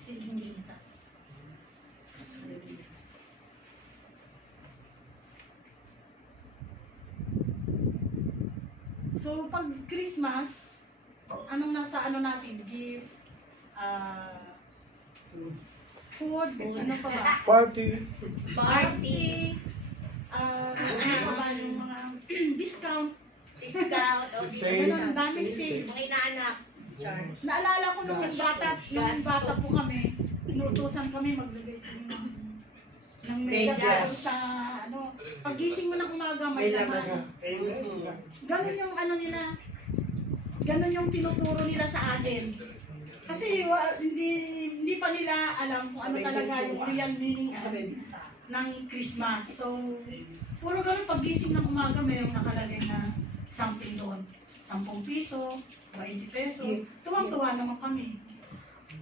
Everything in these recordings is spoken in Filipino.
Seeking Jesus. So, pag Christmas, anong nasa ano natin? Gift, food, ano pa ba? Party. Ano pa ba yung mga discount? Discount. O Ganun, daming sale. Mga inaanak. Charge. Naalala ko nung bata po kami, inutusan kami maglagay kami ng megas sa ano, pagising mo ng umaga may laman. Ganun yung ano nila, ganun yung tinuturo nila sa atin. Kasi hindi pa nila alam kung ano talaga yung real meaning ng Christmas. So, puro ganun pagising ng umaga mayroong nakalagay na something doon. 10 piso, 20 peso. Tuwang-tuwa naman kami.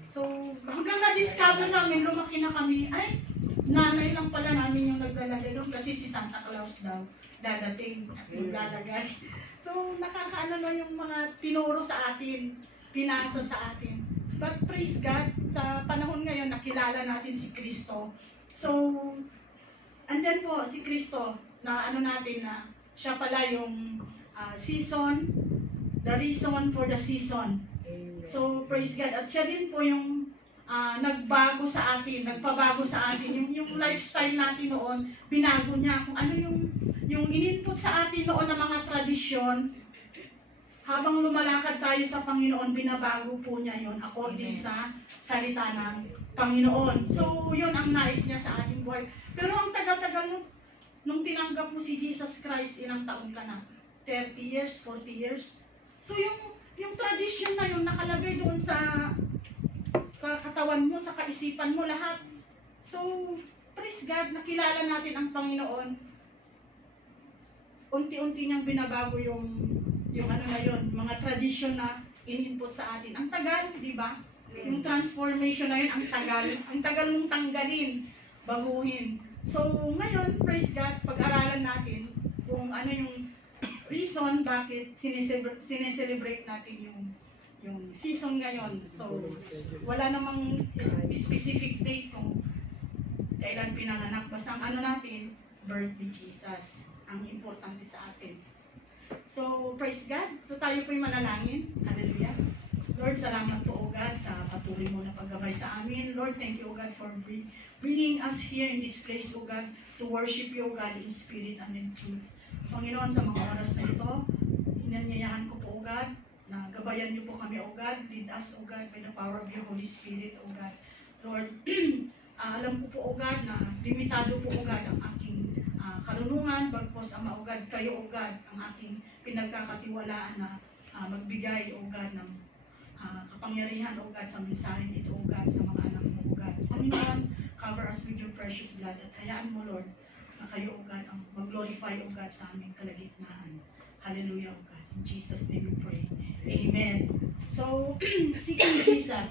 So, hanggang na-discover namin, lumaki na kami, ay, nanay lang pala namin yung naglalagay doon kasi si Santa Claus daw dadating at maglalagay. So, nakakaano na yung mga tinuro sa atin, pinasa sa atin. But praise God, sa panahon ngayon, nakilala natin si Kristo. So, andyan po si Kristo na ano natin na siya pala yung season, the reason for the season. So, praise God. At siya din po yung nagbago sa atin, nagpabago sa atin. Yung lifestyle natin noon, binago niya. Kung ano yung in-input sa atin noon ng mga tradisyon, habang lumalakad tayo sa Panginoon, binabago po niya yon according sa salita ng Panginoon. So, yun ang nais niya sa ating buhay. Pero ang tagal-tagal nung tinanggap mo si Jesus Christ, ilang taon ka na? 30 years, 40 years? So, yung tradisyon na yun, nakalagay doon sa katawan mo, sa kaisipan mo, lahat. So, praise God, nakilala natin ang Panginoon. Unti-unti niyang binabago yung ano na yun, mga tradisyon na in-input sa atin. Ang tagal, di ba? Yung transformation na yun, ang tagal. Ang tagal mong tanggalin, baguhin. So, ngayon, praise God, pag-aralan natin kung ano yung reason bakit sineselebrate natin yung season ngayon. So, wala namang specific date kung kailan pinanganak. Basta ang ano natin, birthday Jesus. Ang importante sa atin. So, praise God. So, tayo po'y manalangin. Hallelujah. Lord, salamat po, O God, sa patuloy mo na paggabay sa amin. Lord, thank you, O God, for bringing us here in this place, O God, to worship you, O God, in spirit and in truth. Panginoon, sa mga oras na ito, inanyayahan ko po, O God, na gabayan niyo po kami, O God. Lead us, O God, by the power of your Holy Spirit, O God. Lord, alam ko po, O God, na limitado po, O God, ang aking karunungan, bagkos, Ama, O God, kayo, O God, ang aking pinagkakatiwalaan na magbigay, O God, ng kapangyarihan, O God, sa mensahe nito, O God, sa mga anak mo, O God. Panginoon, cover us with your precious blood at hayaan mo, Lord, na kayo, O God, ang mag-glorify, O God, sa aming kalagitnaan. Hallelujah, O God. In Jesus' name we pray. Amen. So, seeking Jesus.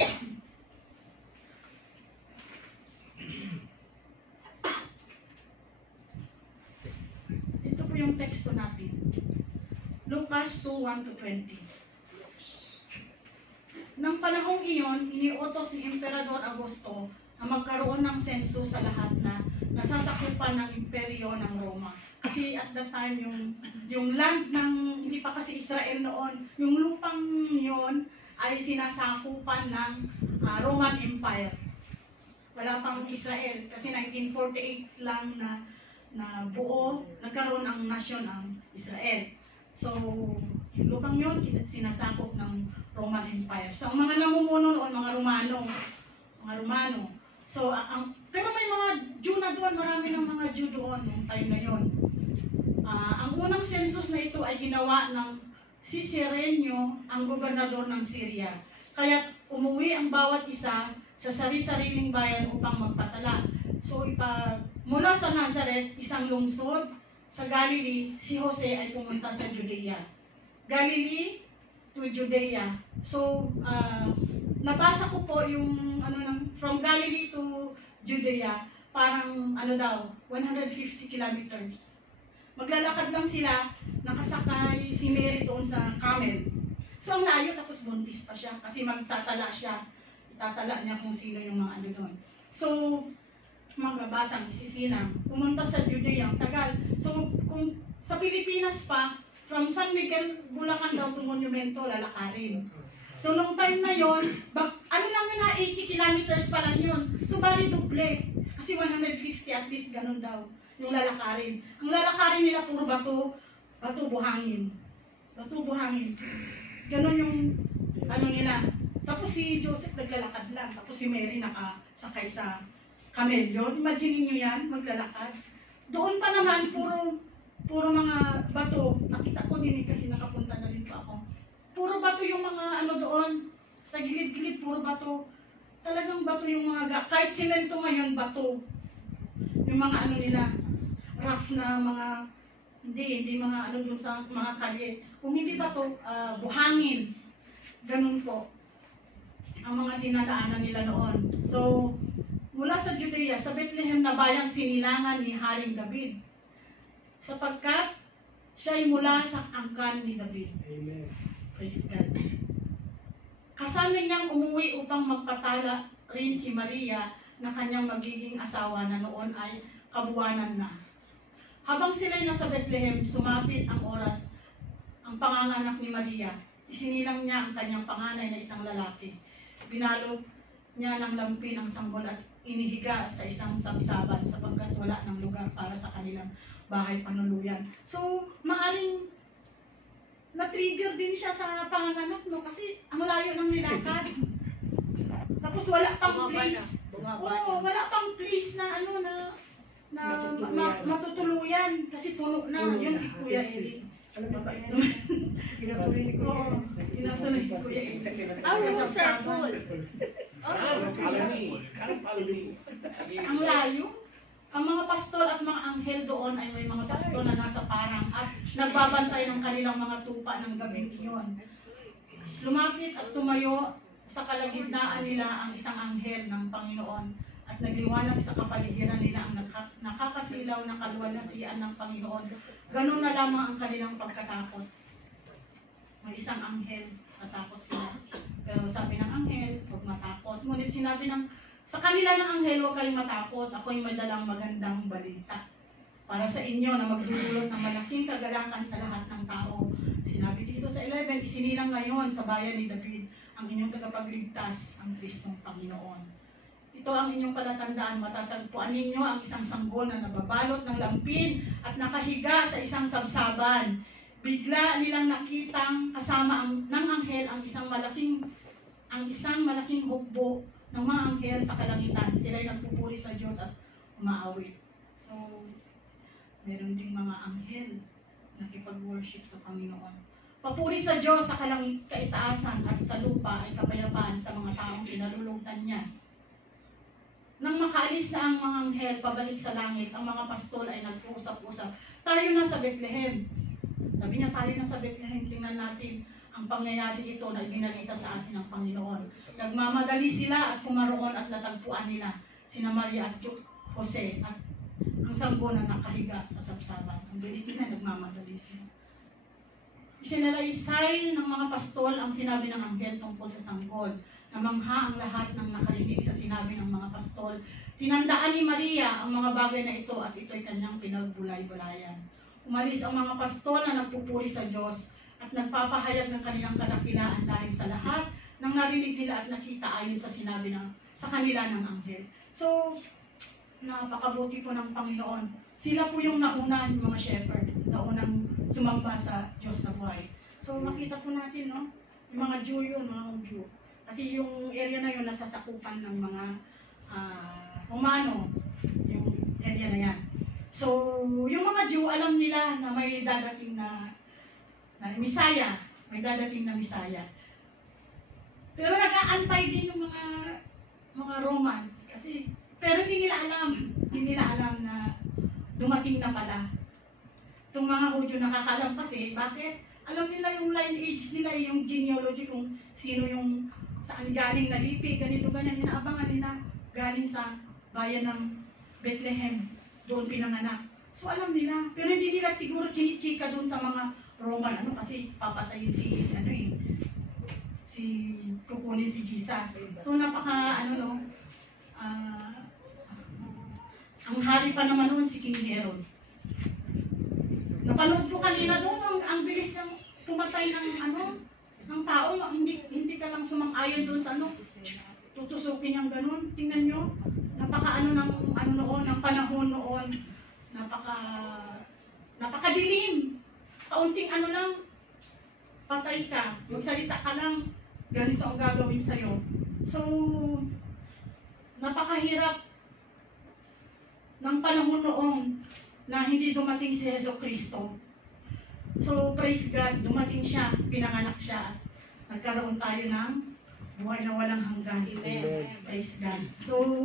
Ito po yung teksto natin. Lucas 2:1-20. Nang panahong iyon, iniutos ni Emperador Augusto na magkaroon ng census sa lahat na nasasakupan ng imperyo ng Roma. Kasi at that time, yung land ng, hindi pa kasi Israel noon, yung lupang yon ay sinasakupan ng Roman Empire. Wala pang Israel, kasi 1948 lang na buo, nagkaroon ang nasyon ang Israel. So, yung lupang yun, sinasakop ng Roman Empire. So, ang mga namumuno noon, mga Romano. So, pero may mga Jew na doon, marami ng mga Jew doon noong time na yun. Ang unang census na ito ay ginawa ng si Cirenio, ang gobernador ng Syria. Kaya umuwi ang bawat isa sa sari-sariling bayan upang magpatala. So, mula sa Nazareth, isang lungsod, sa Galilee, si Jose ay pumunta sa Judea. Galilee to Judea. So, nabasa ko po yung from Galilee to Judea, parang 150 kilometers. Maglalakad lang sila, nakasakay si Mary doon sa camel. So, ang layo, tapos buntis pa siya kasi magtatala siya. tatala niya kung sino yung mga ano doon. So, mga batang isisilang, pumunta sa Judea, ang tagal. So, kung sa Pilipinas pa, from San Miguel, Bulacan daw to Monumento, lalakarin. So, nung time na yon, ano lang yun na, 80 kilometers pa lang yun. So, bali duble. Kasi 150 at least ganun daw yung lalakarin. Ang lalakarin nila puro bato buhangin. Bato buhangin. Ganun yung ano nila. Tapos si Joseph naglalakad lang. Tapos si Mary nakasakay sa kamelyo. Imagine niyo yan, maglalakad. Doon pa naman, puro mga bato. Nakita ko din kasi nakapunta na rin pa ako. Puro bato yung mga ano doon. Sa gilid-gilid, puro bato. Talagang bato yung mga, kahit simento ngayon, bato. Yung mga ano nila, rough na mga, hindi mga ano doon sa mga kalye. Kung hindi bato, buhangin. Ganun po ang mga tinadaanan nila noon. So, mula sa Judea, sa Bethlehem na bayang sinilangan ni Haring David. Sapagkat siya'y mula sa angkan ni David. Amen. Praise God. Kasama niyang umuwi upang magpatala rin si Maria na kanyang magiging asawa na noon ay kabuwanan na. Habang sila'y nasa Bethlehem, sumapit ang oras ang panganganak ni Maria. Isinilang niya ang kanyang panganay na isang lalaki. Binalot niya ng lampin ang sanggol at inihiga sa isang sabsaban sapagkat wala ng lugar para sa kanilang bahay panuluyan. So, maaring na-trigger din siya sa panganganak, no? Kasi ang layo ng nilakad. Tapos wala pang place. Oo, wala pang place na ano na matutuluyan kasi puno na. Yun si Kuya Eli. Ano ba Mabait naman. Pinatuloy ni Kuya. Oo, pinatuloy si Kuya Eli. Our rooms are full. Ang layo. Ang mga pastol at mga anghel doon ay may mga pastol na nasa parang at nagbabantay ng kanilang mga tupa ng gabing iyon. Lumapit at tumayo sa kalagitnaan nila ang isang anghel ng Panginoon at nagliwanag sa kapaligiran nila ang nakakasilaw na kaluwalhatian ng Panginoon. Ganun na lamang ang kanilang pagkatakot. May isang anghel, natakot sila. Pero sabi ng anghel, huwag matakot. Ngunit sinabi sa kanila ng anghel, huwag kayong matakot. Ako'y may dalang magandang balita para sa inyo na magdudulot ng malaking kagalakan sa lahat ng tao. Sinabi dito sa 11, isinilang ngayon sa bayan ni David ang inyong tagapagligtas, ang Kristong Panginoon. Ito ang inyong palatandaan, matatagpuan ninyo ang isang sanggol na nababalot ng lampin at nakahiga sa isang sabsaban. Bigla nilang nakitang kasama ng anghel ang isang malaking hukbo ng mga anghel sa kalangitan. Sila'y nagpupuri sa Diyos at umaawit. So, meron ding mga anghel nakipag-worship sa Panginoon. Papuri sa Diyos sa kaitaasan at sa lupa ay kapayapaan sa mga taong pinalulugtan niya. Nang makaalis na ang mga anghel pabalik sa langit, ang mga pastol ay nag-uusap-usap. Tayo na sa Bethlehem. Sabi niya, tayo na sa Bethlehem. Tingnan natin ang pangyayari ito na ibinalita sa atin ng Panginoon. Nagmamadali sila at kumaroon at natagpuan nila sina Maria at Jose at ang sanggol na nakahiga sa sabsaban. Ang bilis nila, nagmamadali sila. Isinalaysay ng mga pastol ang sinabi ng anghel tungkol sa sanggol. Namangha ang lahat ng nakarinig sa sinabi ng mga pastol. Tinandaan ni Maria ang mga bagay na ito at ito'y kanyang pinagbulay-bulayan. Umalis ang mga pastol na nagpupuri sa Diyos at nagpapahayag ng kanilang kadakilaan dahil sa lahat ng narinig nila at nakita ayon sa sinabi sa kanila ng anghel. So, napakabuti po ng Panginoon. Sila po yung nauna, yung mga shepherd, naunang sumamba sa Diyos na buhay. So, makita po natin, no? Yung mga Jew yun, mga Jew. Kasi yung area na yun, nasasakupan ng mga Romano, yung area na yan. So, yung mga Jew, alam nila na may dadating na Misaya, may dadating na Misaya. Pero nag-aantay din yung mga Romans kasi pero hindi nila alam na dumating na pala. Itong mga Hudyo nakakaalam kasi bakit? Alam nila yung lineage nila, yung genealogy kung sino yung saan galing na lipi, ganito ganyan, inaabangan nila galing sa bayan ng Bethlehem, doon pinanganak. So alam nila, pero hindi nila siguro chinichika doon sa mga Roman, kasi papatayin si kukunin si Jesus. So napaka ano no, ang hari pa naman noon si King Herod. Napanood ko kanina doon, ang bilis ng pumatay ng tao, hindi ka lang sumang-ayon doon sa tutusukin niyang ganun. Tingnan niyo, ng panahon noon, napakadilim. Kaunting lang, patay ka, magsalita ka lang, ganito ang gagawin sa'yo. So, napakahirap ng panahon noon na hindi dumating si Jesucristo. So, praise God, dumating siya, pinanganak siya, at nagkaroon tayo ng buhay na walang hanggan. Amen. Praise God. So,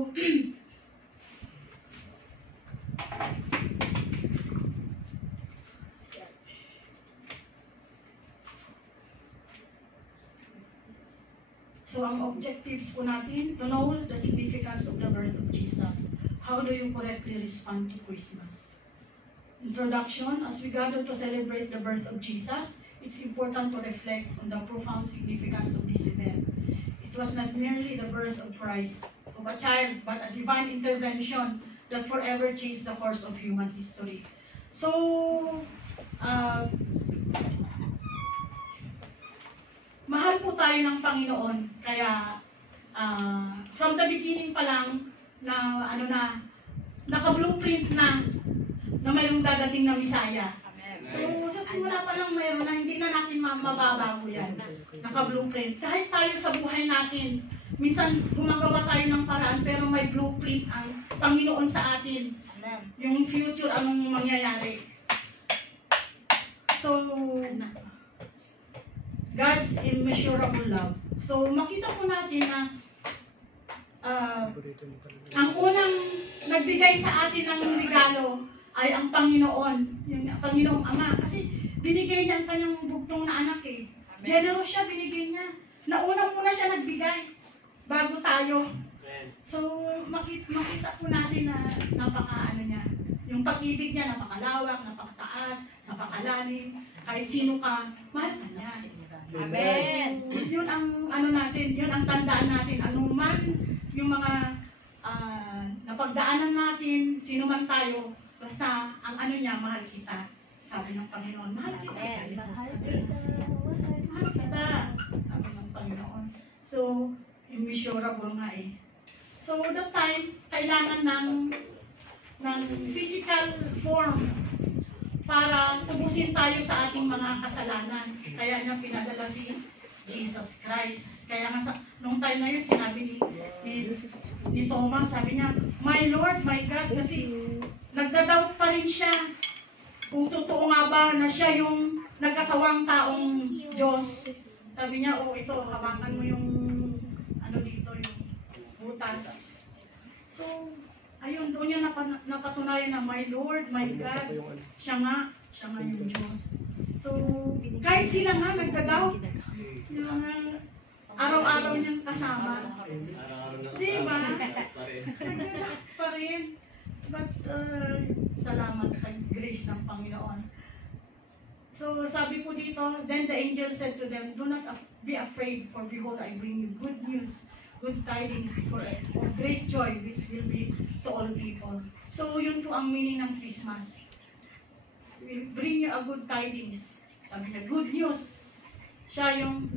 ang objectives po natin, to know the significance of the birth of Jesus. How do you correctly respond to Christmas? Introduction, as we gather to celebrate the birth of Jesus, it's important to reflect on the profound significance of this event. It was not merely the birth of Christ, of a child, but a divine intervention that forever changed the course of human history. So, mahal po tayo ng Panginoon, kaya from the beginning pa lang na naka-blueprint na mayroong dadating na Misaya. So sa simula pa lang mayroon na, hindi na natin mababago yan. Naka-blueprint. Kahit tayo sa buhay natin, minsan gumagawa tayo ng paraan pero may blueprint ang Panginoon sa atin. Yung future, anong mangyayari. So, God's immeasurable love. So, makita po natin na ang unang nagbigay sa atin ng regalo ay ang Panginoon, yung Panginoong Ama. Kasi binigay niya ang kanyang bugtong na anak eh. Generous siya, binigay niya. Nauna muna siya nagbigay bago tayo. So, makita po natin na niya. Yung pag-ibig niya, napakalawak, napakataas, napakalalim. Kahit sino ka, mahal ka niya. Amen. So, yun ang natin, yun ang tandaan natin. Anuman yung mga napagdaanan natin, sino man tayo, basta ang niya, mahal kita. Sabi ng Panginoon, mahal kita. Mahal kita. Sabi ng Panginoon. So, immeasurable nga eh. So, that time, kailangan ng physical form para tubusin tayo sa ating mga kasalanan. Kaya niya pinadala si Jesus Christ. Kaya nga nung time na yun, sinabi ni Thomas, sabi niya, My Lord, my God, kasi nagdadoubt pa rin siya kung totoo nga ba na siya yung nagkatawang taong Diyos. Sabi niya, ito, hawakan mo yung dito, yung butas. So, ayun, doon niya napatunayan na my Lord, my God, siya nga yung Diyos. So, kahit sila nga nagdadoubt, yung mga araw-araw niyang kasama, di ba? Nagdadoubt pa rin. But, salamat sa grace ng Panginoon. So, sabi po dito, then the angel said to them, do not be afraid, for behold, I bring you good news, good tidings for great joy, which will be to all people. So, yun po ang meaning ng Christmas. Will bring you a good tidings. Sabi niya, good news. Siya yung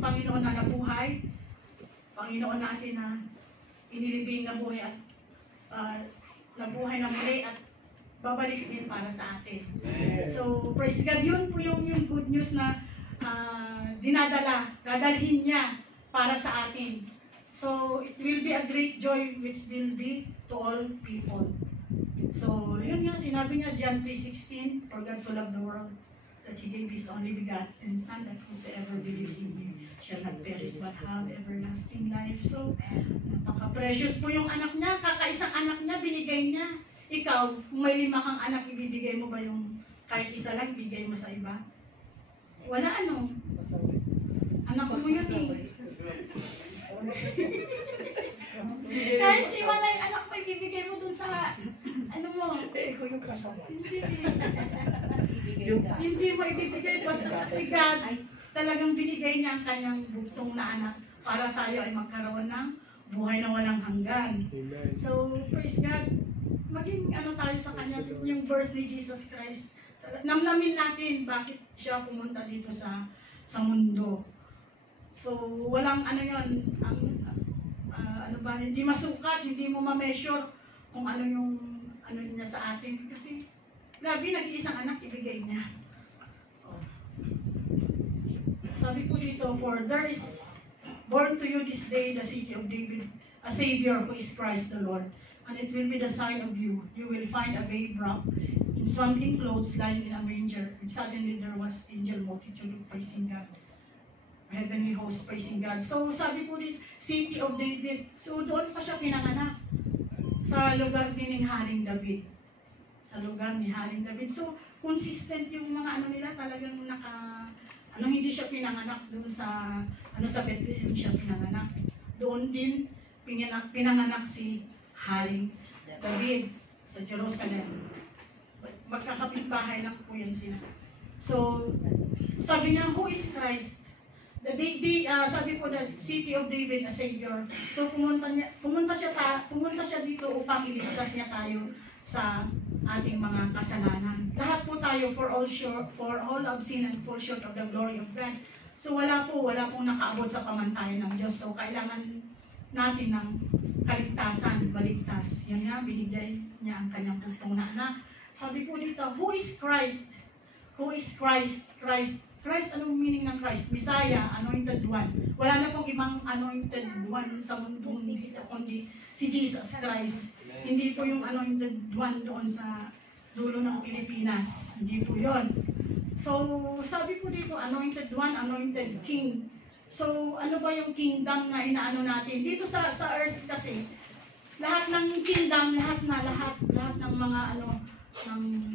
Panginoon na nabuhay, Panginoon natin na inilibing na buhay at nabuhay na muli at babalik din para sa atin. So, praise God, yun po yung good news na dadalhin niya para sa atin. So, it will be a great joy which will be to all people. So, yun nga, sinabi niya, John 3:16, for God so loved the world, that He gave His only begotten Son, that whosoever believes in Him shall not perish but have everlasting life. So, napaka-precious po yung anak niya, kakaisang anak niya, binigay niya. Ikaw, kung may 5 kang anak, ibibigay mo ba yung kahit isa lang, bigay mo sa iba? Wala anak mo yun eh. Kahit si wala yung anak mo, ibibigay mo dun sa, mo. Ikaw yung kasama. Hindi mo ibibigay, but si God talagang binigay niya ang kanyang bugtong na anak para tayo ay magkaroon ng buhay na walang hanggan. Amen. So, praise God, maging ano tayo sa kanya, yung birth ni Jesus Christ. Namnamin natin bakit siya pumunta dito sa mundo. So, walang ano yun, ang, ano ba, hindi masukat, hindi mo ma-measure kung ano yung ano niya sa atin. Kasi, grabe, nag-iisang anak ibigay niya. Oh. Sabi po dito, for there is born to you this day the city of David, a Savior who is Christ the Lord. And it will be the sign of you. You will find a babe wrapped in swaddling clothes lying in a manger. And suddenly there was angel multitude of praising God. Heavenly host praising God. So sabi po dito, city of David. So doon pa siya pinanganak. Sa lugar din ng Haring David. Sa lugar ni Haring David. So consistent yung mga ano nila, talagang hindi siya pinanganak doon sa Bethlehem siya pinanganak. Doon din pinanganak si Haring David sa Jerusalem. Magkakapitbahay lang po yan sila. So, sabi niya, who is Christ? Sabi po, the city of David, a Savior. So, pumunta siya dito upang iligtas niya tayo sa ating mga kasalanan. Lahat po tayo, for all have sinned and fall short of the glory of God. So, wala pong nakaabot sa pamantayan ng Diyos. So, kailangan natin ng kaligtasan, baligtas. Yan nga, binigay niya ang kanyang bugtong na anak. Sabi po dito, who is Christ? Who is Christ? Christ, anong meaning ng Christ? Messiah, anointed one. Wala na pong ibang anointed one sa mundo dito, kundi si Jesus Christ. Hindi po yung anointed one doon sa dulo ng Pilipinas. Hindi po yon. So, sabi po dito, anointed one, anointed king. So, ano ba yung kingdom na inaano natin? Dito sa earth kasi, lahat ng kingdom, lahat ng mga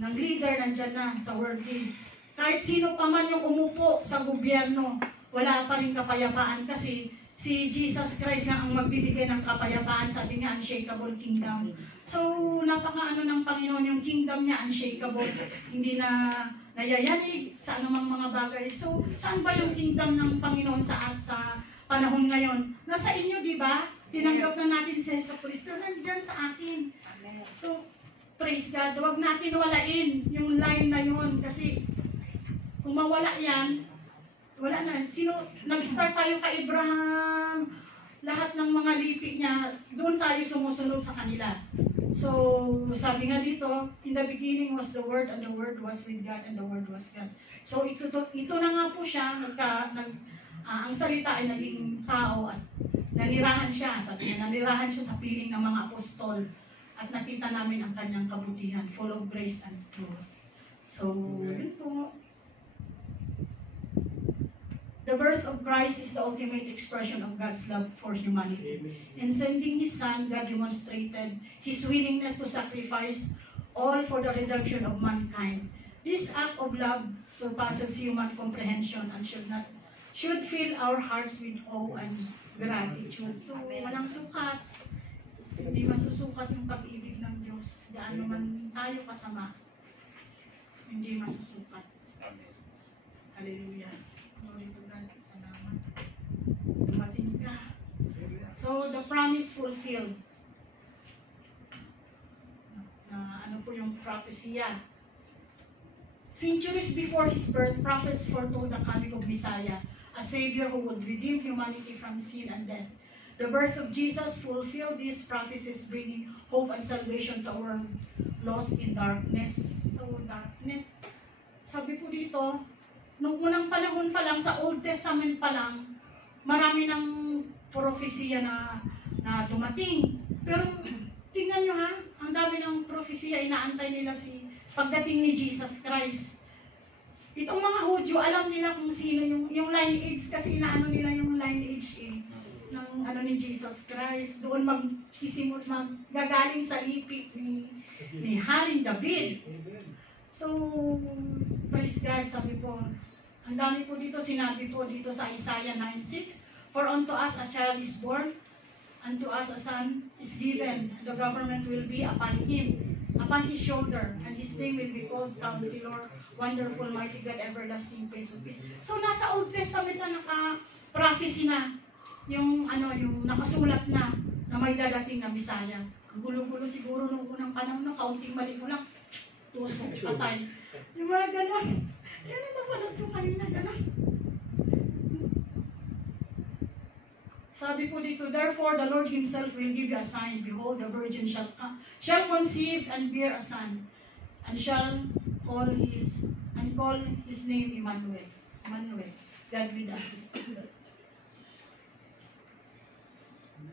ng leader nandyan na sa worldly. Kahit sino pa man yung umupo sa gobyerno, wala pa rin kapayapaan kasi si Jesus Christ nga ang magbibigay ng kapayapaan, sabi nga unshakable kingdom. So, napaka ng Panginoon yung kingdom niya, unshakable. Hindi na nayayanig sa anumang mga bagay. So, saan ba yung kingdom ng Panginoon sa panahon ngayon? Nasa inyo, di ba? Tinanggap na natin si Jesus Cristo, nandiyan sa atin. So, praise God, huwag natin walain yung line na yun. Kasi, kung mawala yan, wala na. Nag-start tayo kay Abraham, lahat ng mga lipi niya, doon tayo sumusunod sa kanila. So, sabi nga dito, in the beginning was the Word, and the Word was with God, and the Word was God. So, ito na nga po siya, ang salita ay naging tao at nanirahan siya, sabi niya, nanirahan siya sa piling ng mga apostol at nakita namin ang kanyang kabutihan, full of grace and truth. So, yun po. The birth of Christ is the ultimate expression of God's love for humanity. In sending His Son, God demonstrated His willingness to sacrifice all for the redemption of mankind. This act of love surpasses human comprehension and should fill our hearts with awe and gratitude. So, walang sukat. Hindi masusukat yung pag-ibig ng Diyos. Gaano man tayo kasama, hindi masusukat. Hallelujah. Glory to God. Salamat. Dumating ka. So, the promise fulfilled. Ano po yung propesya? Centuries before His birth, prophets foretold the coming of Messiah, a Savior who would redeem humanity from sin and death. The birth of Jesus fulfilled these prophecies, bringing hope and salvation to a world lost in darkness. So, darkness. Sabi po dito, nung unang panahon pa lang, sa Old Testament pa lang, marami ng propesya na dumating. Pero, tingnan nyo ha, ang dami ng propesya, inaantay nila si pagdating ni Jesus Christ. Itong mga Hudyo, alam nila kung sino yung lineage, kasi inaano nila yung lineage ng ni Jesus Christ. Doon gagaling sa lipi ni Haring David. So, praise God, sabi po, ang dami po dito, sinabi po dito sa Isaiah 9:6, for unto us a child is born, unto us a son is given, the government will be upon him. upon his shoulder, and his name will be called Counselor, Wonderful, Mighty God, Everlasting, Prince of Peace. So nasa Old Testament na naka-prophecy na, yung nakasulat na may dadating na Bisaya. Ang gulo-gulo siguro nung unang panahon, kaunting mali mo lang, tusok, patay. Yung mga gano'n. Yan ang napanood ko kanina, gano'n. Sabi po dito, therefore the Lord Himself will give you a sign. Behold, the virgin shall conceive and bear a son, and shall call his name Emmanuel. Emmanuel, God with us.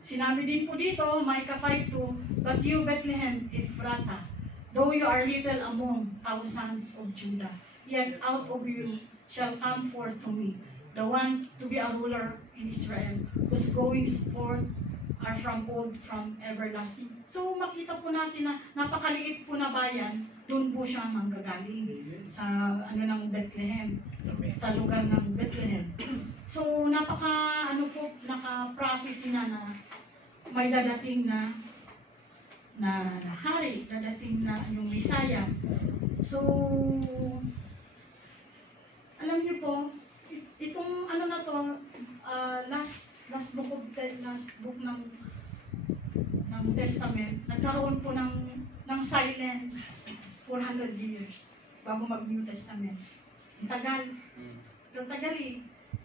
Sinabi din po dito, Micah 5:2, but you, Bethlehem Ephratah, though you are little among thousands of Judah, yet out of you shall come forth to me the one to be a ruler in Israel, whose goings forth are from old, from everlasting. So makita po natin na napakaliit po na bayan, doon po siya manggagaling sa ng Bethlehem, sa lugar ng Bethlehem. So naka-prophecy na may dadating na hari, dadating na yung Messiah. So alam niyo po, itong last book ng Testament, nagkaroon po ng silence 400 years bago mag-New Testament. Ang tagal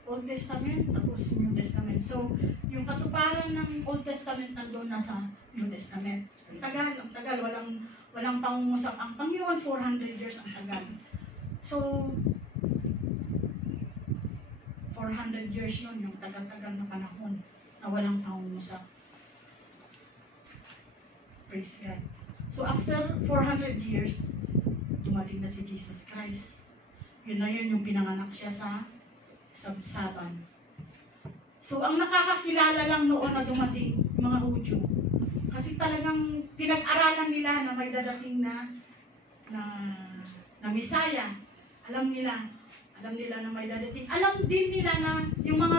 Old Testament, tapos New Testament. So, yung katuparan ng Old Testament nandun nasa New Testament. Ang tagal, walang pangungusap. Ang Panginoon, 400 years ang tagal. So, 400 years yun, yung tagal-tagal na panahon na walang pangungusap. Praise God. So after 400 years, dumating na si Jesus Christ. Yun na yun yung pinanganak siya sa sabsaban. So ang nakakakilala lang noon na dumating, mga Hudyo, kasi talagang pinag-aralan nila na may dadating na Messiah. Alam nila na may dadating. Alam din nila na yung mga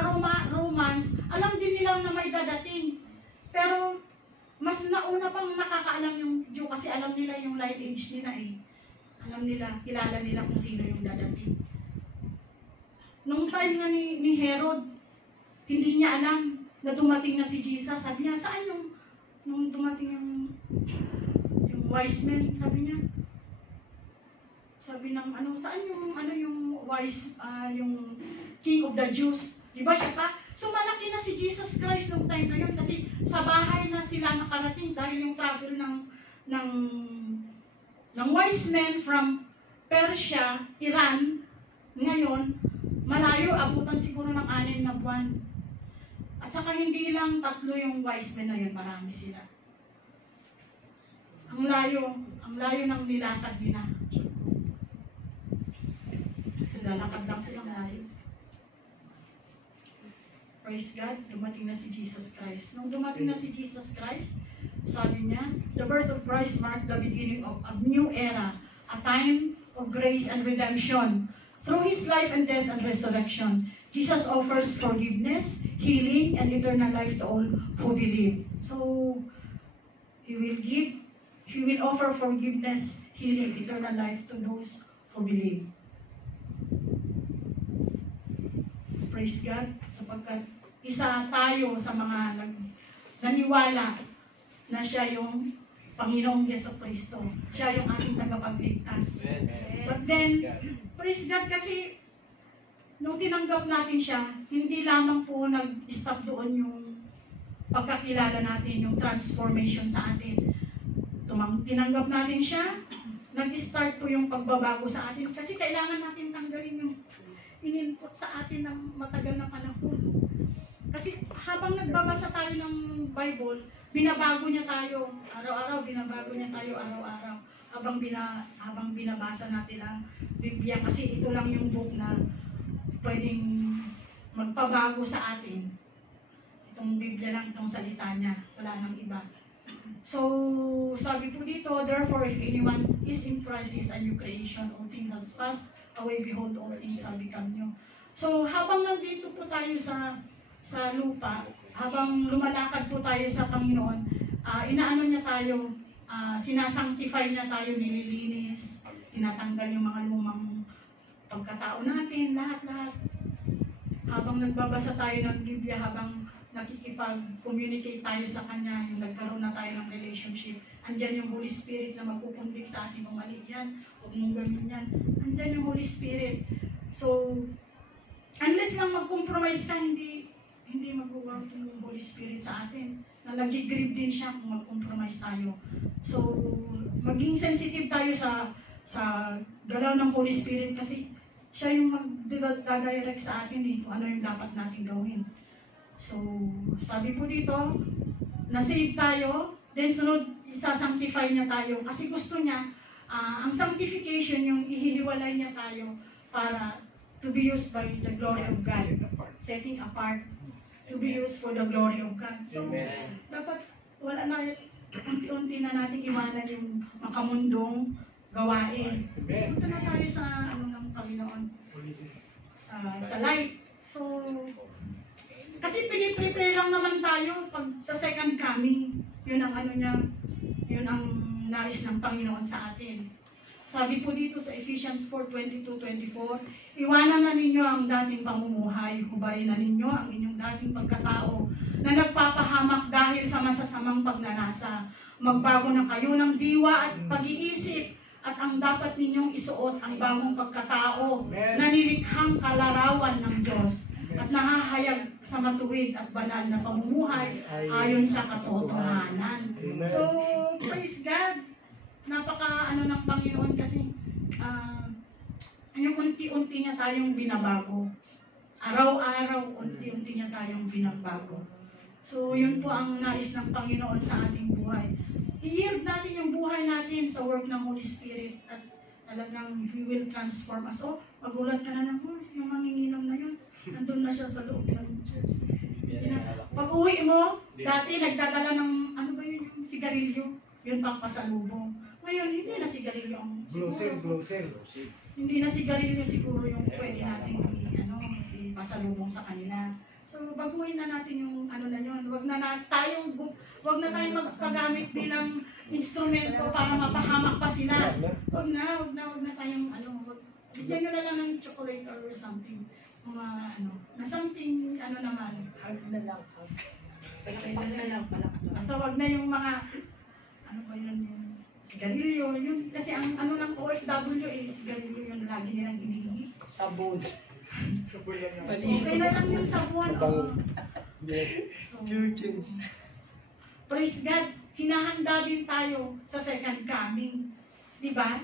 Romans, alam din nila na may dadating. Pero mas nauna pang nakakaalam yung Jew kasi alam nila yung lineage nila eh. Alam nila, kilala nila kung sino yung dadating. Nung time nga ni Herod, hindi niya alam na dumating na si Jesus. Sabi niya, saan nung dumating yung wise men? Sabi niya, saan yung wise, yung king of the Jews? Diba siya pa? So malaki na si Jesus Christ nung time na yun kasi sa bahay na sila nakarating dahil yung travel ng wise men from Persia, Iran, ngayon, malayo, abutan siguro ng 6 na buwan. At saka hindi lang 3 yung wise men na yun, marami sila. Ang layo ng nilakad nila. Lalakad lang silang layo. Praise God, dumating na si Jesus Christ. Nung dumating na si Jesus Christ, sabi niya, the birth of Christ marked the beginning of a new era, a time of grace and redemption. Through His life and death and resurrection, Jesus offers forgiveness, healing, and eternal life to all who believe. So, He will offer forgiveness, healing, eternal life to those who believe. Praise God, sapagkat isa tayo sa mga naniwala na siya yung Panginoong Jesucristo. Siya yung ating tagapagligtas. But then, praise God kasi nung tinanggap natin siya, hindi lamang po nag-stop doon yung pagkakilala natin, yung transformation sa atin. Tinanggap natin siya, nag-start po yung pagbabago sa atin kasi kailangan natin tanggalin yung in-input sa atin ng matagal na panahon. Kasi habang nagbabasa tayo ng Bible, binabago niya tayo araw-araw, habang binabasa natin ang Biblia kasi ito lang yung book na pwedeng magpabago sa atin. Itong Biblia lang, itong salita niya, wala nang iba. So, sabi po dito, therefore if anyone is in Christ, is a new creation, all things has passed away, behold, all things have become new. So, habang nandito po tayo sa lupa, habang lumalakad po tayo sa Panginoon, inaano niya tayo, sinasanctify niya tayo, nililinis, tinatanggal yung mga lumang pagkatao natin, lahat-lahat. Habang nagbabasa tayo ng Biblia, habang nakikipag-communicate tayo sa Kanya, yung nagkaroon na tayo ng relationship, andyan yung Holy Spirit na magpupundik sa ating kung mali yan, huwag mong gawin yan. Andyan yung Holy Spirit. So, unless lang mag-compromise ka, hindi mag-work yung Holy Spirit sa atin. Na nag-grieve din siya kung mag-compromise tayo. So, maging sensitive tayo sa galaw ng Holy Spirit kasi siya yung mag-direct sa atin kung ano yung dapat natin gawin. So, sabi po dito, na-save tayo, then sunod, isa-sanctify niya tayo. Kasi gusto niya, ang sanctification, yung ihihiwalay niya tayo para to be used by the glory of God. Setting apart. To be used for the glory of God. So, dapat wala na, unti-unti na natin iwanan yung makamundong gawain. Punta na tayo sa ng Panginoon. Sa light. So, kasi piniprepare lang naman tayo pag sa second coming. Yun ang niya, yun ang nais ng Panginoon sa atin. Sabi po dito sa Ephesians 4:22-24, iwanan na ninyo ang dating pamumuhay, hubarin na ninyo ang inyong dating pagkatao na nagpapahamak dahil sa masasamang pagnanasa. Magbago na kayo ng diwa at pag-iisip at ang dapat ninyong isuot ang bagong pagkatao na nilikhang kalarawan ng Diyos at nahahayag sa matuwid at banal na pamumuhay ayon sa katotohanan. So, praise God! Napaka ng Panginoon kasi yung unti-unti niya tayong binabago. Araw-araw, unti-unti niya tayong binabago. So, yun po ang nais ng Panginoon sa ating buhay. I-yield natin yung buhay natin sa work ng Holy Spirit at talagang He will transform us. Oh, magulat ka na naman, yung manginginom na yun, nandun na siya sa loob ng church. Pag uwi mo, dati nagdadala ng, ano ba yun, yung sigarilyo, yun pang pasalubong. Ngayon, hindi na sigarilyo ang siguro. Hindi na sigarilyo siguro yung pwede natin ipasalubong sa kanila. So, baguhin na natin yung na yun. Wag na tayong magpagamit bilang instrumento para mapahamak pa sila. Wag na tayong bigyan nyo na lang ng chocolate or something. Mga na something naman. Hug na lang, hug. Hug na lang pala. Basta wag na yung mga ba yun yung sigarilyo, yun. Kasi ang ng OFW sigarilyo yun lagi nilang hinihingi. Sabon. Okay na lang yung sabon. So, praise God, hinahanda din tayo sa second coming. Di ba?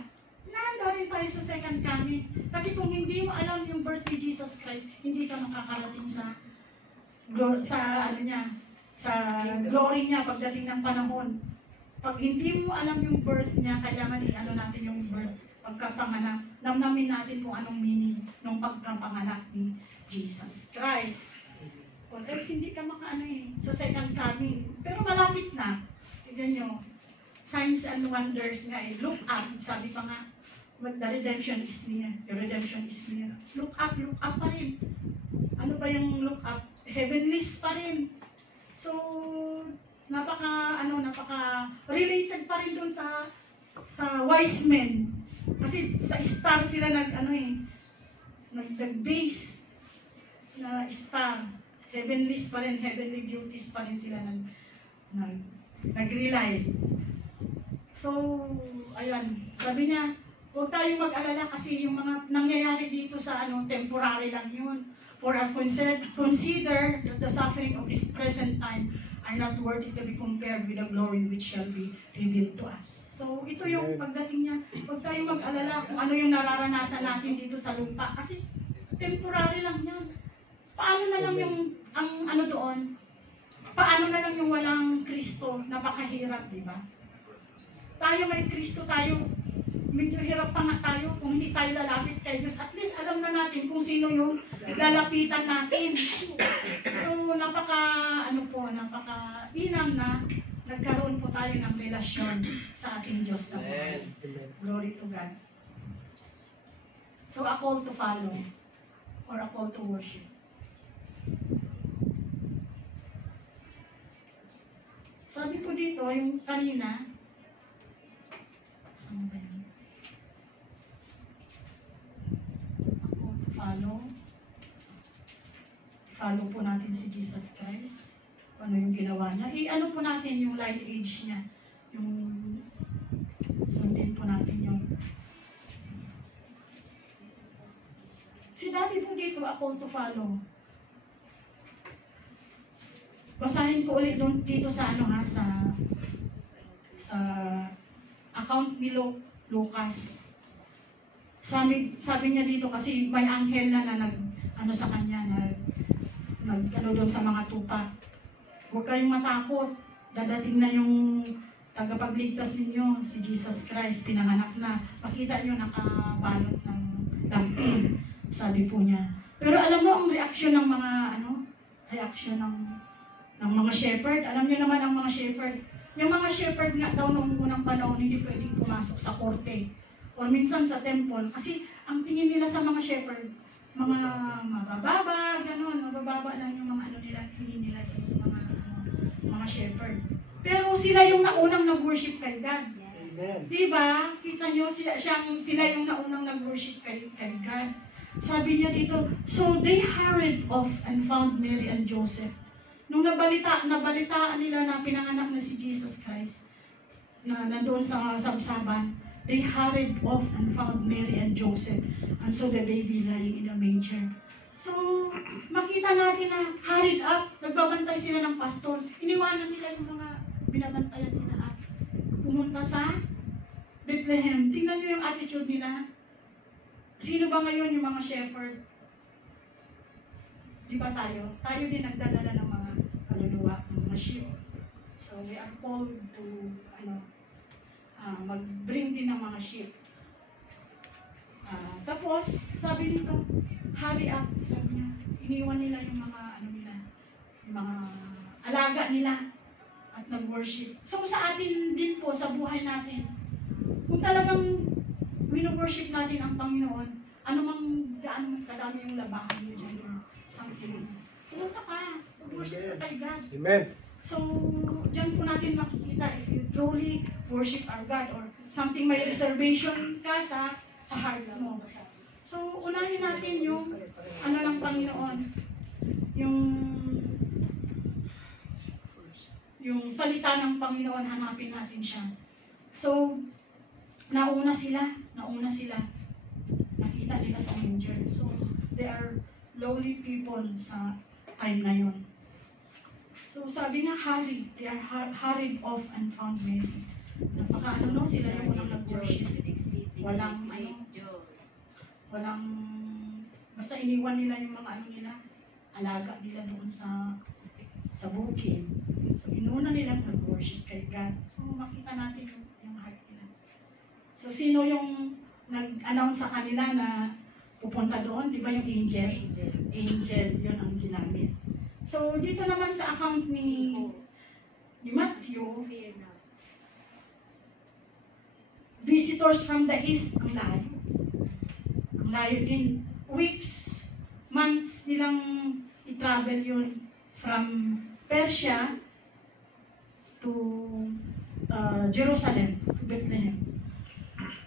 Hinahanda din tayo sa second coming. Kasi kung hindi mo alam yung birth ni Jesus Christ, hindi ka makakarating sa glory niya pagdating ng panahon. Pag hindi mo alam yung birth niya, kailangan natin yung birth, pagkapanganak. Namnamin natin kung anong meaning ng pagkapanganak ni Jesus Christ. Or else hindi ka sa second coming. Pero malapit na. Tignan nyo. Signs and wonders nga Look up. Sabi pa nga, the redemption is near. The redemption is near. Look up pa rin. Ano ba yung look up? Heavenlies pa rin. So, napaka related pa rin dun sa wise men. Kasi sa star sila nag-base na star. Heavenlies pa rin, heavenly beauties pa rin sila nag-rely. So, ayun, sabi niya, huwag tayong mag-alala kasi yung mga nangyayari dito sa temporary lang yun. For consider that the suffering of this present time are not worthy to be compared with the glory which shall be revealed to us. So, ito yung pagdating niya. Huwag tayong mag-alala kung ano yung nararanasan natin dito sa lupa. Kasi, temporary lang yan. Paano na lang yung, doon? Paano na lang yung walang Kristo? Napakahirap, di ba? Tayo may Kristo tayo. Medyo hirap pa nga tayo kung hindi tayo lalapit kay Diyos. At least alam na natin kung sino yung lalapitan natin. So, napaka-inam na nagkaroon po tayo ng relasyon sa ating Diyos na buhay. Glory to God. So, a call to follow or a call to worship. Sabi po dito, yung kanina, Ano ba yun? Ako, to follow. Follow po natin si Jesus Christ. Ano yung ginawa niya. Ano po natin yung lineage niya. Yung sundin po natin yung si Daddy po dito, ako to follow. Basahin ko ulit doon dito sa ano ha, sa account ni Lucas. Sabi niya dito kasi may anghel na ano sa kanya, ano doon sa mga tupa. Huwag kayong matakot. Dadating na yung tagapagligtas ninyo, si Jesus Christ, pinanganak na. Makita nyo nakabalot ng lampin, sabi po niya. Pero alam mo ang reaksyon ng mga reaksyon ng mga shepherd. Alam niyo naman ang mga shepherd. Yung mga shepherd nga daw noong unang panahon hindi pwedeng pumasok sa korte or minsan sa temple kasi ang tingin nila sa mga shepherd, mga mabababa, ganun, mabababa lang yung mga ano nila, tingin nila dyan sa mga shepherd. Pero sila yung naunang nag-worship kay God. Amen. Diba? Kita nyo, sila yung naunang nag-worship kay God. Sabi niya dito, so they hurried off and found Mary and Joseph. Nung nabalitaan nila na pinanganak na si Jesus Christ, na nandoon sa sabsaban, they hurried off and found Mary and Joseph, and saw the baby lying in a manger. So, makita natin na hurried up, nagbabantay sila ng pastor. Iniwanan nila yung mga binabantayan nila at pumunta sa Bethlehem. Tingnan nyo yung attitude nila. Sino ba ngayon yung mga shepherd? Di ba tayo? Tayo din nagdadala ng mga kaluluwa, ng mga sheep. So, we are called to, mag-bring din ng mga sheep. Tapos, sabi nito, hurry up, sabi niya. Iniwan nila yung mga, yung mga alaga nila at nag-worship. So, sa atin din po, sa buhay natin, kung talagang wino-worship natin ang Panginoon, anumang gaano kadami yung labahan niyo dyan or something. Pumunta ka, mag-worship ka kay God. Amen. So, dyan po natin makikita if you truly worship our God or something may reservation ka sa heart mo. So, unahin natin yung ng Panginoon, yung salita ng Panginoon, hanapin natin siya. So, nauna sila, nakita nila sa manger. So, they are lowly people sa time na yun. So, sabi nga, hurry. They are hurried off and found Mary. Sila yung unang nag-worship. Basta iniwan nila yung mga alaga nila doon sa bukid. So, inuna nila nag-worship kay God. So, makita natin yung heart nila. So, sino yung nag-announce sa kanila na pupunta doon? Di ba yung angel? Angel, yun ang ginamit. So, dito naman sa account ni Matthew, visitors from the east, ang layo. Ang layo din. Weeks, months nilang i-travel yun from Persia to Jerusalem, to Bethlehem.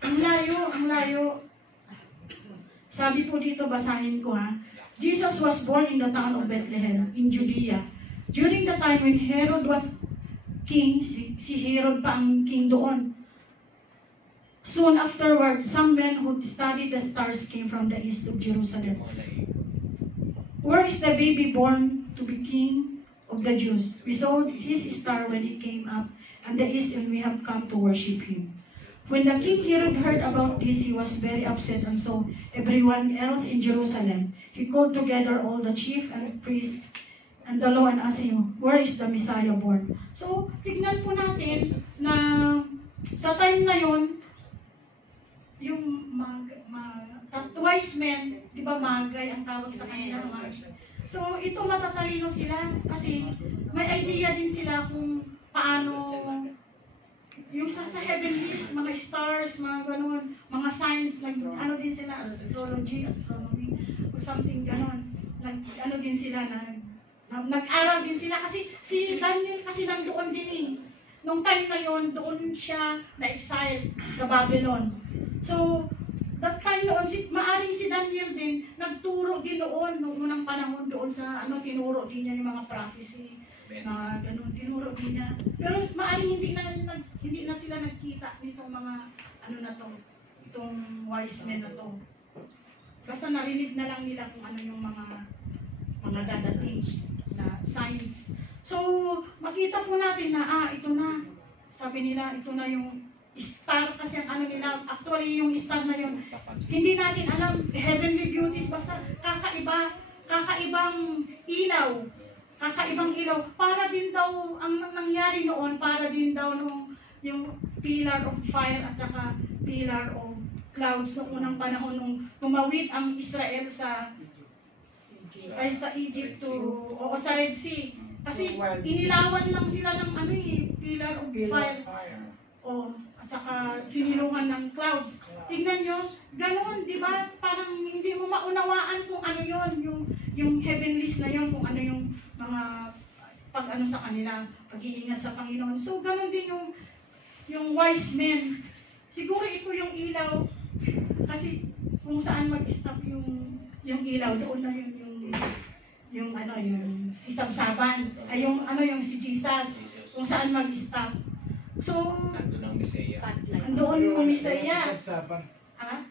Ang layo. Sabi po dito, basahin ko ha. Jesus was born in the town of Bethlehem, in Judea. During the time when Herod was king, si Herod pa ang king doon. Soon afterward, some men who studied the stars came from the east of Jerusalem. Where is the baby born to be king of the Jews? We saw his star when he came up, and the east, and we have come to worship him. When the king Herod heard about this, he was very upset, and so everyone else in Jerusalem. He called together all the chief and priests and the law and asked him, where is the Messiah born? So, tignan po natin na sa time na yun, yung wise men, di ba magay ang tawag sa kanila, so ito matatalino sila kasi may idea din sila kung paano yung sa heavenlies, mga stars, mga ganun, mga signs, din sila, astrology, astronomy, or something ganun. Nag-aral din sila kasi si Daniel kasi nandoon din nung time na yon, doon siya na-exile sa Babylon. So, that time noon, maaring si Daniel din, nagturo din noon, nung unang panahon doon sa, tinuro din niya yung mga prophecy, na ganun, tinuro din niya. Pero maaring hindi na sila nagkita nitong mga, itong wise men na to. Basta narinig na lang nila kung ano yung mga dadating na signs. So, makita po natin na, ito na. Sabi nila, ito na yung star kasi ang nila, actually yung star na yun, hindi natin alam, heavenly beauties, basta kakaibang ilaw, para din daw, ang nangyari noon, para din daw yung pillar of fire at saka pillar of clouds noong unang panahon nung tumawid ang Israel sa Egypt o sa Red Sea. Kasi inilawan lang sila ng pillar of fire. At saka sinilungan ng clouds. Tingnan nyo, ganoon, di ba? Parang hindi mo maunawaan kung ano yon, yung heavenlies na yon, kung ano yung mga sa kanila, pag-iingat sa Panginoon. So, ganoon din yung wise men. Siguro ito yung ilaw, kasi kung saan mag-stop yung ilaw, doon na yung si Sabsaban, ay yung si Jesus, kung saan mag-stop. So, andoon yung Misaya.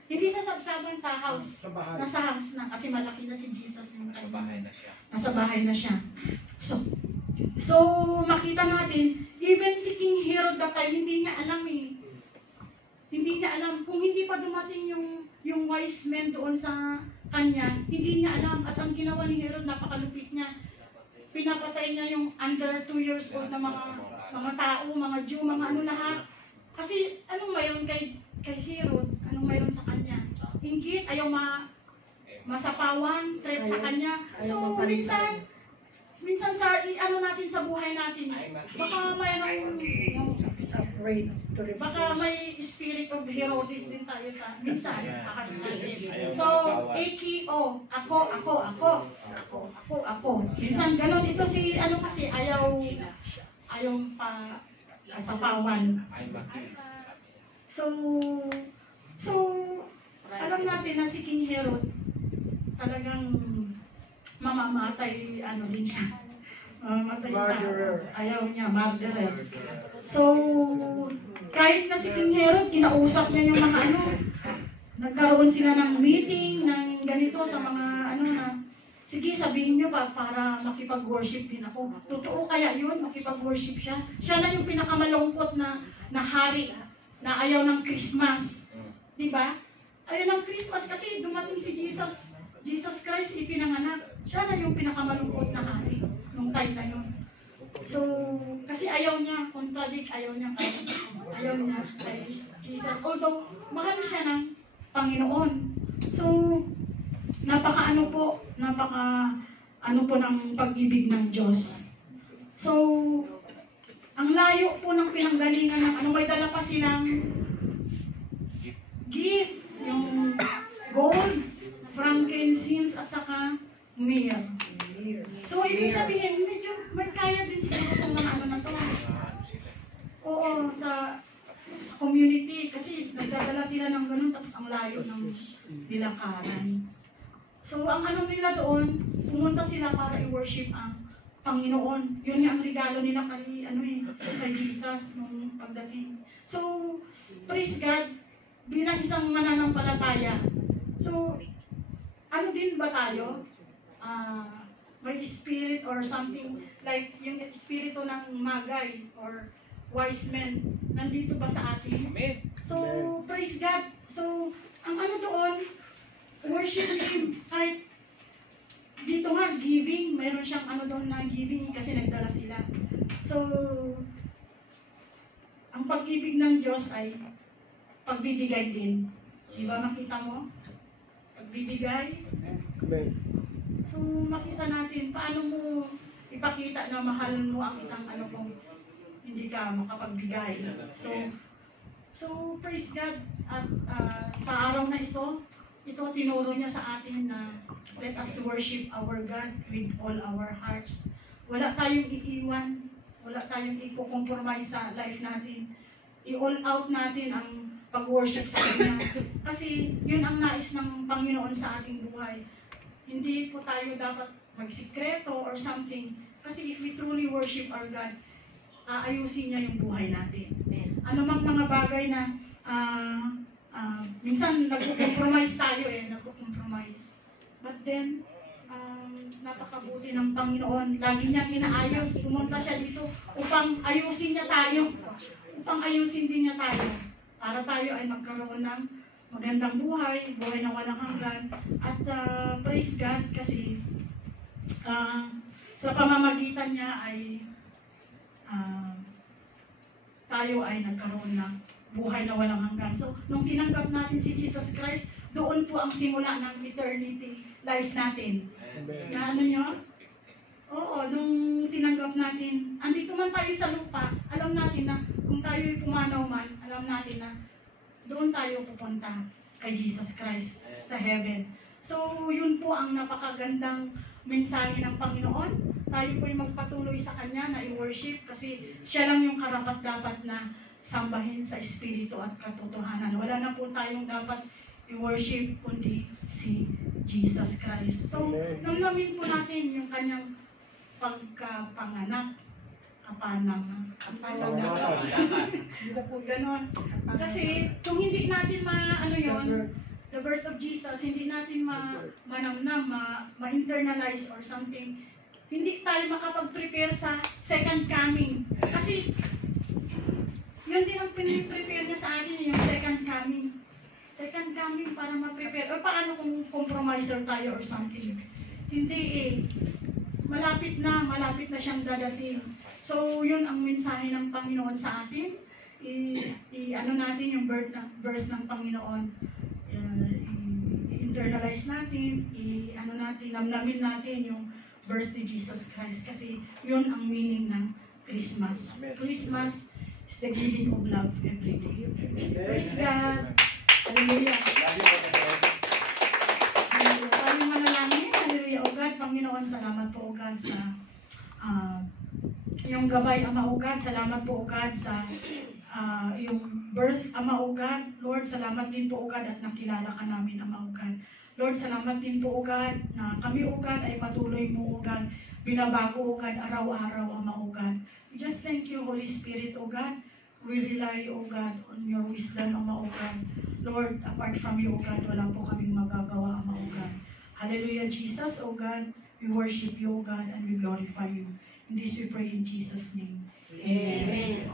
Hindi sa Sabsaban, sa house. Nasa house na, kasi malaki na si Jesus. Nasa bahay na siya. So makita natin, even si King Herod that time, hindi niya alam Hindi niya alam. Kung hindi pa dumating yung wise men doon sa kanya, hindi niya alam. At ang ginawa ni Herod, napakalupit niya. Pinapatay niya yung under 2 years old na mga tao, mga Jew, mga lahat. Kasi anong mayroon kay Herod? Anong mayroon sa kanya? Inggit, ayaw masapawan, threat sa kanya. So, minsan sa natin sa buhay natin, baka mayroong baka may spirit of Herodes din tayo minsan sa heart natin. So, AKO, ako. Minsan ganun, ito si kasi ayaw pa sapawan. So, alam natin na si King Herod talagang mamamatay, din siya. Mamamatay tao. Ayaw niya, murderer. So, kahit na si King Herod, kinausap niya yung mga nagkaroon sila ng meeting, ng ganito sa mga na, sige, sabihin niyo para makipag-worship din ako. Totoo kaya yun, makipag-worship siya? Siya na yung pinakamalungkot na hari na ayaw ng Christmas. Diba? Ayaw ng Christmas kasi dumating si Jesus Christ ipinanganak. Siya na yung pinakamalungkot na hari nung time na yun. So, kasi ayaw niya, ayaw niya kay Jesus. Although, mahal siya ng Panginoon. So, napaka ng pag-ibig ng Diyos. So, ang layo po ng pinanggalingan ng may dala pa silang gift, yung gold, frankincense, at saka myrrh. So, ibig sabihin, medyo may kaya din siguro itong mga na to. Oo, sa community, kasi nagdadala sila ng ganun, tapos ang layo ng nilakaran. So, ang nila doon, pumunta sila para i-worship ang Panginoon. Yun yung ang regalo nila kay Jesus nung pagdating. So, praise God, bilang isang mananampalataya. So, din ba tayo? May spirit or something like yung espiritu ng magay or wise men nandito ba sa atin? So, praise God. So, ang doon, worship Him. Kahit dito nga, giving. Mayroon siyang doon na giving kasi nagdala sila. So, ang pag-ibig ng Diyos ay pagbibigay din. Diba makita mo? Pagbibigay. So, makita natin paano mo ipakita na mahal mo ang isang kung hindi ka makapagbigay. So praise God. At sa araw na ito tinuro niya sa atin na let us worship our God with all our hearts. Wala tayong iiwan. Wala tayong i-compromise sa life natin. I-all out natin ang pag-worship sa Kanya. Kasi yun ang nais ng Panginoon sa ating buhay. Hindi po tayo dapat magsikreto or something. Kasi if we truly worship our God, aayusin niya yung buhay natin. Ano mang mga bagay na minsan nagko-compromise tayo nagko-compromise. But then, napakabuti ng Panginoon. Lagi niya kinaayos. Pumunta siya dito upang ayusin niya tayo. Upang ayusin din niya tayo. Para tayo ay magkaroon ng magandang buhay, buhay na walang hanggan. At praise God kasi sa pamamagitan niya ay tayo ay nagkaroon ng buhay na walang hanggan. So, nung tinanggap natin si Jesus Christ, doon po ang simula ng eternity life natin. Na ano nyo? Oo, nung tinanggap natin, andito man tayo sa lupa, alam natin na kung tayo'y pumanaw man, alam natin na doon tayo pupunta kay Jesus Christ sa heaven. So, yun po ang napakagandang mensahe ng Panginoon. Tayo po'y magpatuloy sa Kanya na i-worship kasi siya lang yung karapat-dapat na sambahin sa Espiritu at katotohanan. Wala na po tayong dapat i-worship kundi si Jesus Christ. So, namnamin po natin yung Kanyang pagkapanganak, kapanang. Ganon. Kasi kung hindi natin the birth of Jesus, hindi natin manamnam, ma-internalize or something, hindi tayo makapag-prepare sa second coming. Kasi yun din ang pinipprepare niya sa atin, yung second coming. Second coming para ma-prepare. O paano kung compromiser tayo or something? Hindi malapit na siyang dadating. So, yun ang mensahe ng Panginoon sa atin. Ano natin yung birth ng Panginoon. I-internalize natin, namnamin natin yung birth ni Jesus Christ. Kasi yun ang meaning ng Christmas. Christmas is the giving of love every day. Praise God. Hallelujah. Tayo manalangin. Hallelujah, O God. Panginoon, salamat po, O God, sa yung gabay, Ama, O God. Salamat po, O God, sa yung birth, Ama, O God. Lord, salamat din po, O God, at nakilala ka namin, Ama, O God. Lord, salamat din po, O God, na kami, O God, ay patuloy mo, O God, binabago, O God, araw-araw, Ama, O God. We just thank you, Holy Spirit, O God. We rely, O God, on your wisdom, Ama, O God. Lord, apart from you, O God, wala po kaming magagawa, Ama, O God. Hallelujah, Jesus, O God. We worship you, O God, and we glorify you. In this we pray in Jesus' name. Amen.